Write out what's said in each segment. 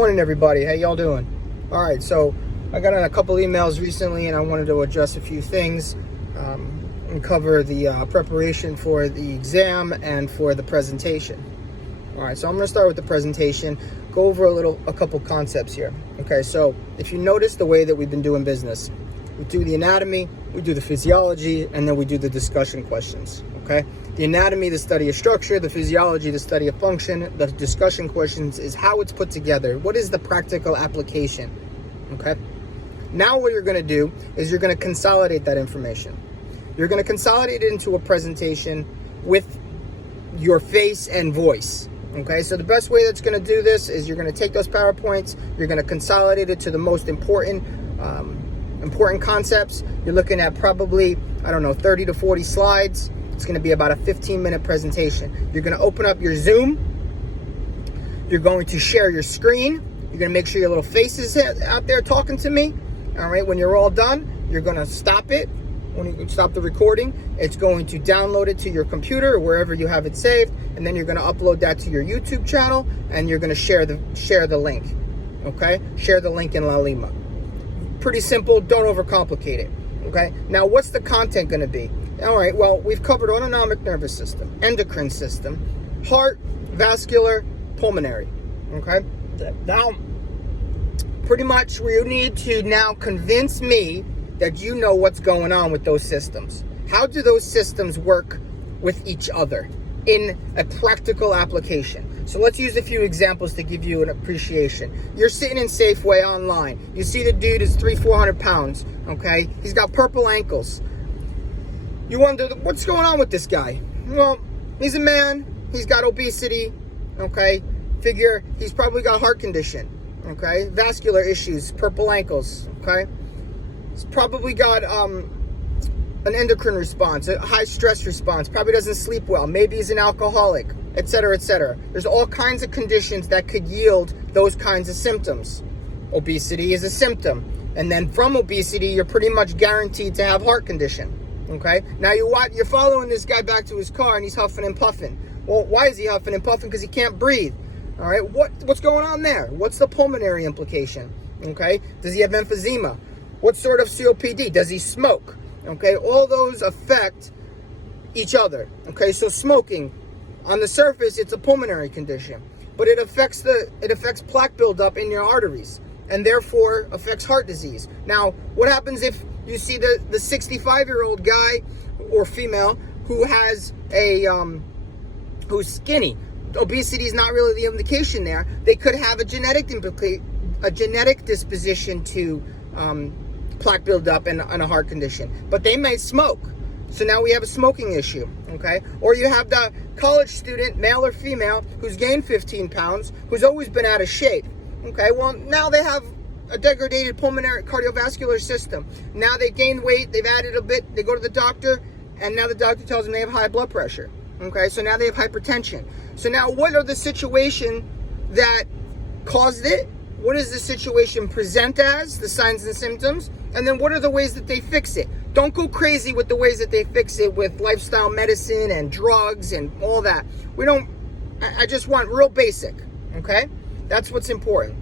morning, everybody. How y'all doing? All right, so I got on a couple emails recently, and I wanted to address a few things and cover the preparation for the exam and for the presentation. All right, so I'm going to start with the presentation, go over a couple concepts here. Okay, so if you notice the way that we've been doing business, we do the anatomy, we do the physiology, and then we do the discussion questions. Okay, the anatomy, the study of structure; the physiology, the study of function; the discussion questions is how it's put together. What is the practical application? Okay, now what you're going to do is you're going to consolidate that information. You're going to consolidate it into a presentation with your face and voice. Okay, so the best way that's going to do this is you're going to take those PowerPoints, you're going to consolidate it to the most important concepts. You're looking at probably, 30 to 40 slides. It's going to be about a 15-minute presentation. You're going to open up your Zoom. You're going to share your screen. You're going to make sure your little face is out there talking to me. All right, when you're all done, you're going to stop it. When you stop the recording, it's going to download it to your computer or wherever you have it saved, and then you're going to upload that to your YouTube channel, and you're going to share the link. Okay, share the link in La Lima. Pretty simple. Don't overcomplicate it. Okay. Now, what's the content going to be? All right. Well, we've covered autonomic nervous system, endocrine system, heart, vascular, pulmonary. Okay. Now, pretty much, you need to now convince me that you know what's going on with those systems. How do those systems work with each other in a practical application? So let's use a few examples to give you an appreciation. You're sitting in Safeway online. You see the dude is 300-400 pounds, okay? He's got purple ankles. You wonder, what's going on with this guy? Well, he's a man. He's got obesity, okay? Figure he's probably got heart condition, okay? Vascular issues, purple ankles, okay? He's probably got an endocrine response, a high stress response, probably doesn't sleep well, maybe he's an alcoholic, etc., etc. There's all kinds of conditions that could yield those kinds of symptoms. Obesity is a symptom, and then from obesity, you're pretty much guaranteed to have heart condition. Okay? Now you're following this guy back to his car, and he's huffing and puffing. Well, why is he huffing and puffing? Because he can't breathe. All right? What's going on there? What's the pulmonary implication? Okay? Does he have emphysema? What sort of COPD? Does he smoke? Okay, all those affect each other. Okay, so smoking, on the surface, it's a pulmonary condition, but it affects plaque buildup in your arteries, and therefore affects heart disease. Now, what happens if you see the 65-year-old guy or female who has who's skinny? Obesity is not really the indication there. They could have a genetic disposition to plaque buildup and a heart condition, but they may smoke. So now we have a smoking issue, okay? Or you have the college student, male or female, who's gained 15 pounds, who's always been out of shape, okay? Well, now they have a degraded pulmonary cardiovascular system. Now they gained weight, they've added a bit, they go to the doctor, and now the doctor tells them they have high blood pressure, okay? So now they have hypertension. So now what are the situation that caused it? What does the situation present as, the signs and symptoms? And then what are the ways that they fix it? Don't go crazy with the ways that they fix it with lifestyle medicine and drugs and all that. I just want real basic, okay? That's what's important.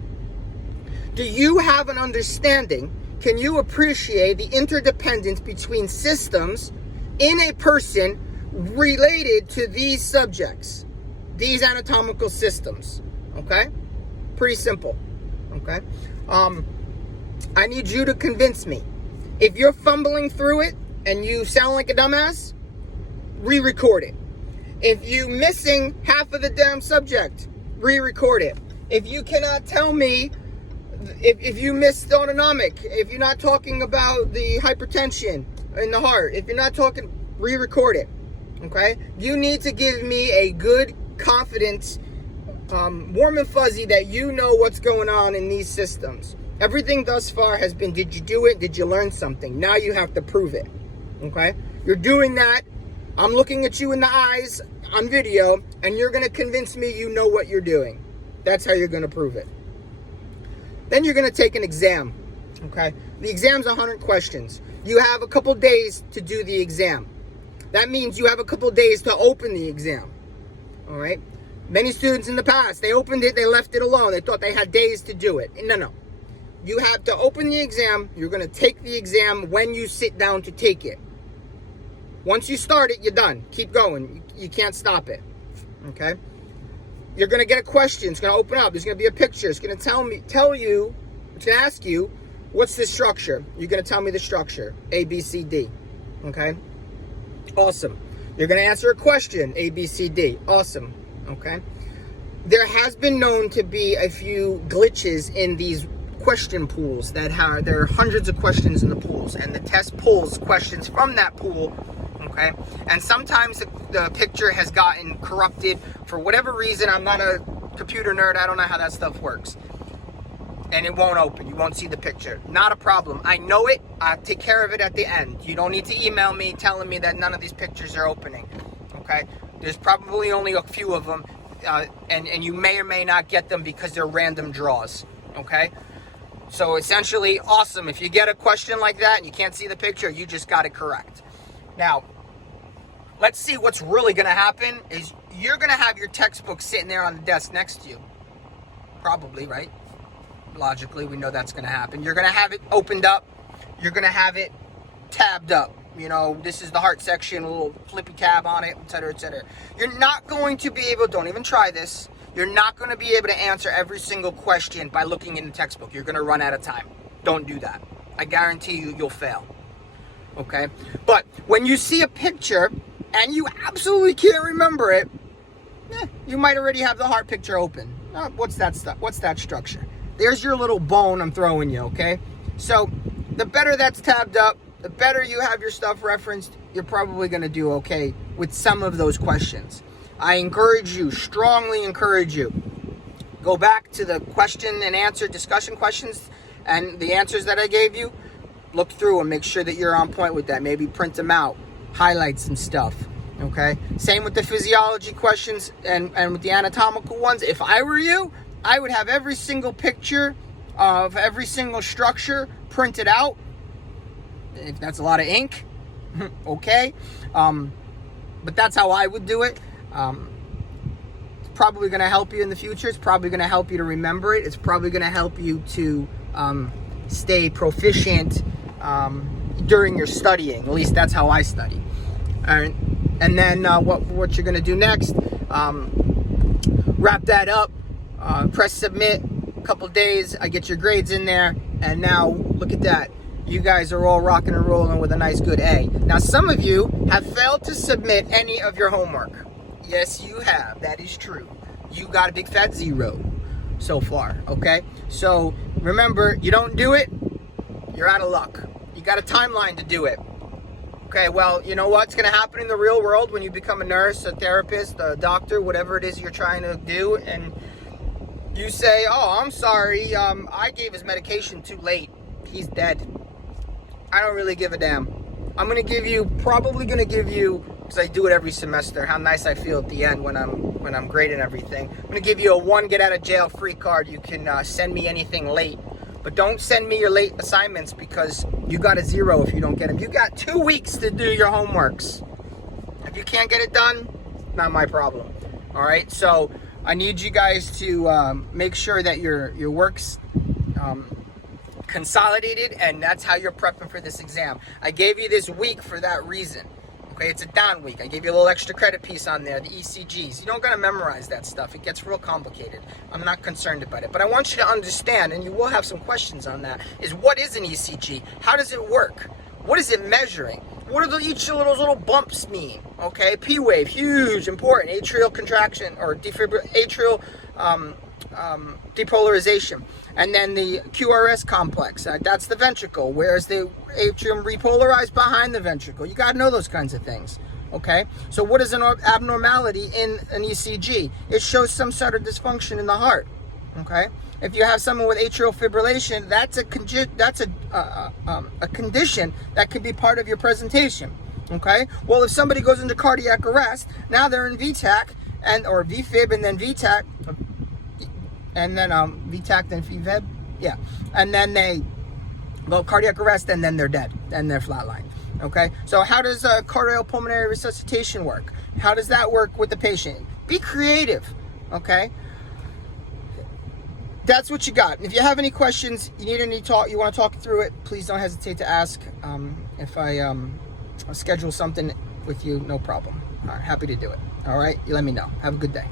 Do you have an understanding? Can you appreciate the interdependence between systems in a person related to these subjects, these anatomical systems, okay? Pretty simple, okay? I need you to convince me. If you're fumbling through it and you sound like a dumbass, re-record it. If you're missing half of the damn subject, re-record it. If you cannot tell me, if you missed the autonomic, if you're not talking about the hypertension in the heart, if you're not talking, re-record it, okay? You need to give me a good confidence, warm and fuzzy that you know what's going on in these systems. Everything thus far has been, did you do it? Did you learn something? Now you have to prove it, okay? You're doing that. I'm looking at you in the eyes on video, and you're going to convince me you know what you're doing. That's how you're going to prove it. Then you're going to take an exam, okay? The exam's 100 questions. You have a couple days to do the exam. That means you have a couple days to open the exam, all right? Many students in the past, they opened it, they left it alone. They thought they had days to do it. No. You have to open the exam. You're going to take the exam when you sit down to take it. Once you start it, you're done. Keep going. You can't stop it. Okay? You're going to get a question. It's going to open up. There's going to be a picture. It's going to tell you, it's going to ask you, what's the structure? You're going to tell me the structure. A, B, C, D. Okay? Awesome. You're going to answer a question. A, B, C, D. Awesome. Okay? There has been known to be a few glitches in these question pools there are hundreds of questions in the pools, and the test pulls questions from that pool. Okay, and sometimes the picture has gotten corrupted for whatever reason. I'm not a computer nerd. I don't know how that stuff works, and it won't open. You won't see the picture. Not a problem. I know it. I'll take care of it at the end. You don't need to email me telling me that none of these pictures are opening. Okay, there's probably only a few of them, and you may or may not get them because they're random draws. Okay. So essentially, awesome. If you get a question like that and you can't see the picture, you just got it correct. Now, let's see what's really going to happen is you're going to have your textbook sitting there on the desk next to you. Probably, right? Logically, we know that's going to happen. You're going to have it opened up. You're going to have it tabbed up. You know, this is the heart section, a little flippy tab on it, etc., etc. You're not going to be able, don't even try this. You're not going to be able to answer every single question by looking in the textbook. You're going to run out of time. Don't do that. I guarantee you, you'll fail. Okay? But when you see a picture and you absolutely can't remember it, you might already have the heart picture open. What's that stuff? What's that structure? There's your little bone I'm throwing you, okay? So the better that's tabbed up, the better you have your stuff referenced, you're probably going to do okay with some of those questions. I encourage you, strongly encourage you, go back to the question and answer discussion questions and the answers that I gave you. Look through and make sure that you're on point with that. Maybe print them out, highlight some stuff, okay? Same with the physiology questions and with the anatomical ones. If I were you, I would have every single picture of every single structure printed out. If that's a lot of ink, okay? But that's how I would do it. It's probably going to help you in the future. It's probably going to help you to remember it. It's probably going to help you to stay proficient during your studying. At least that's how I study. All right. And then what you're going to do next, wrap that up, press submit. A couple days, I get your grades in there, and now look at that. You guys are all rocking and rolling with a nice good A. Now, some of you have failed to submit any of your homework. Yes, you have. That is true. You got a big fat 0 so far, okay? So remember, you don't do it, you're out of luck. You got a timeline to do it. Okay, well, you know what's going to happen in the real world when you become a nurse, a therapist, a doctor, whatever it is you're trying to do, and you say, oh, I'm sorry, I gave his medication too late. He's dead. I don't really give a damn. I'm probably going to give you, because I do it every semester, how nice I feel at the end when I'm grading everything. I'm going to give you a 1 get out of jail free card. You can send me anything late. But don't send me your late assignments because you got a 0 if you don't get them. You got 2 weeks to do your homeworks. If you can't get it done, not my problem. All right, so I need you guys to make sure that your work's consolidated, and that's how you're prepping for this exam. I gave you this week for that reason. Okay, it's a down week. I gave you a little extra credit piece on there, the ECGs. You don't gotta memorize that stuff. It gets real complicated. I'm not concerned about it, but I want you to understand, and you will have some questions on that, is what is an ECG? How does it work? What is it measuring? What do each of those little bumps mean? Okay, P wave, huge, important. Atrial contraction or atrial depolarization. And then the QRS complex, that's the ventricle. Where's the atrium repolarized behind the ventricle? You got to know those kinds of things. Okay, so what is an abnormality in an ECG? It shows some sort of dysfunction in the heart. Okay, if you have someone with atrial fibrillation, that's a condition that could be part of your presentation. Okay, well, if somebody goes into cardiac arrest, now they're in VTAC or VFib and then VTAC. And then VTAC, then VFib, yeah. And then they go cardiac arrest, and then they're dead, and they're flatline. Okay, so how does cardiopulmonary resuscitation work? How does that work with the patient? Be creative. Okay, that's what you got. If you have any questions, you need any talk, you want to talk through it, please don't hesitate to ask. If I schedule something with you, no problem. All right, happy to do it. All right, you let me know. Have a good day.